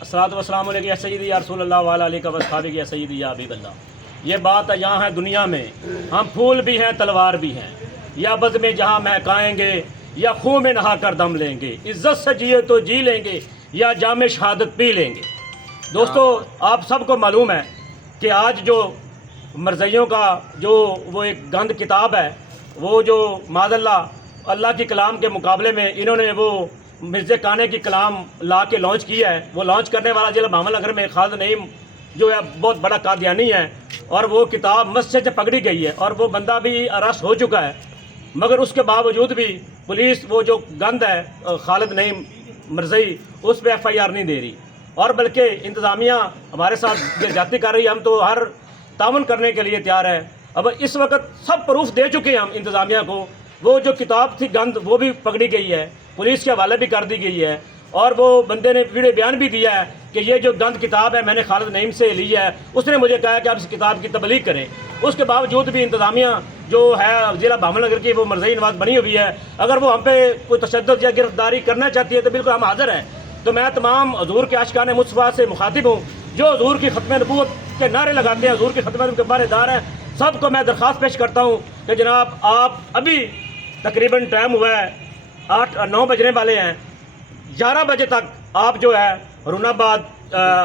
अस्सलातु वस्सलामु अलैका या सय्यदी या रसूल अल्लाह वाला अलैका वस्सहाबिक या सय्यदी या हबीब अल्लाह। ये बात यहाँ है दुनिया में, हम फूल भी हैं तलवार भी हैं, या बज़ में जहाँ महकाएंगे या खूह में नहा कर दम लेंगे, इज़्ज़त से जिए तो जी लेंगे या जाम शहादत पी लेंगे। दोस्तों, आप सबको मालूम है कि आज जो मरज़इयों का जो वो एक गंद किताब है, वो जो माज़अल्लाह अल्लाह की कलाम के मुकाबले में इन्होंने वो मिर्ज़ा काने की कलाम ला के लॉन्च किया है। वो लॉन्च करने वाला ज़िला भावल नगर में खालिद नईम जो है बहुत बड़ा कादियानी है, और वो किताब मस्जिद से पकड़ी गई है और वो बंदा भी अरेस्ट हो चुका है, मगर उसके बावजूद भी पुलिस वो जो गंद है खालिद नईम मरज़ई उस पर FIR नहीं दे रही, और बल्कि इंतज़ामिया हमारे साथ ज्यादती कर रही है। हम तो हर ताउन करने के लिए तैयार है। अब इस वक्त सब प्रूफ दे चुके हैं हम इंतज़ामिया को। वो जो किताब थी गंद वो भी पकड़ी गई है, पुलिस के हवाले भी कर दी गई है, और वो बंदे ने वीडियो बयान भी दिया है कि ये जो गंद किताब है मैंने खालिद नईम से ली है, उसने मुझे कहा कि आप इस किताब की तबलीग करें। उसके बावजूद भी इंतज़ामिया जो है ज़िला भावल नगर की वो मरज़ई नवाज बनी हुई है। अगर वो हम पे कोई तशद्दुद या गिरफ्तारी करना चाहती है तो बिल्कुल हम हाज़िर हैं। तो मैं तमाम हज़ूर के आशिकाने मुस्तफ़ा से मुखातिब हूँ जो हज़ूर की ख़त्म नबूवत के नारे लगाते हैं, हज़ूर की ख़त्म नबूवत के बारेदार हैं। सबको मैं दरख्वास्त पेश करता हूँ कि जनाब आप अभी तकरीबन टाइम हुआ है 8-9 बजने वाले हैं, 11 बजे तक आप जो है रूनाबाद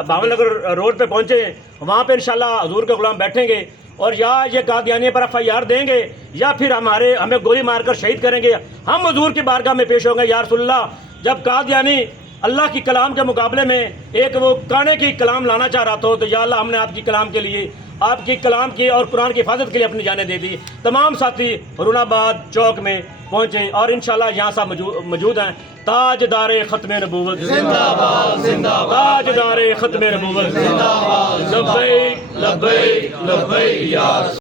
भावल नगर रोड पे पहुँचे, वहाँ पे इंशाल्लाह हज़ूर के ग़ुलाम बैठेंगे और या ये कादियानी पर FIR देंगे या फिर हमें गोली मारकर शहीद करेंगे। हम हज़ूर की बारगाह में पेश होंगे, या रसूल अल्लाह, जब कादियानी अल्लाह की कलाम के मुकाबले में एक वो काने की कलाम लाना चाह रहा था, तो या अल्लाह हमने आपकी कलाम के लिए, आपकी कलाम की और कुरान की हिफाजत के लिए अपनी जानें दे दी। तमाम साथी रूनाबाद चौक में पहुँचे और इंशाल्लाह यहाँ सब मौजूद हैं। ताजदारे ख़त्म नबूवत जिंदाबाद जिंदाबाद, ताजदारे ख़त्म नबूवत जिंदाबाद, लब्बैक लब्बैक लब्बैक या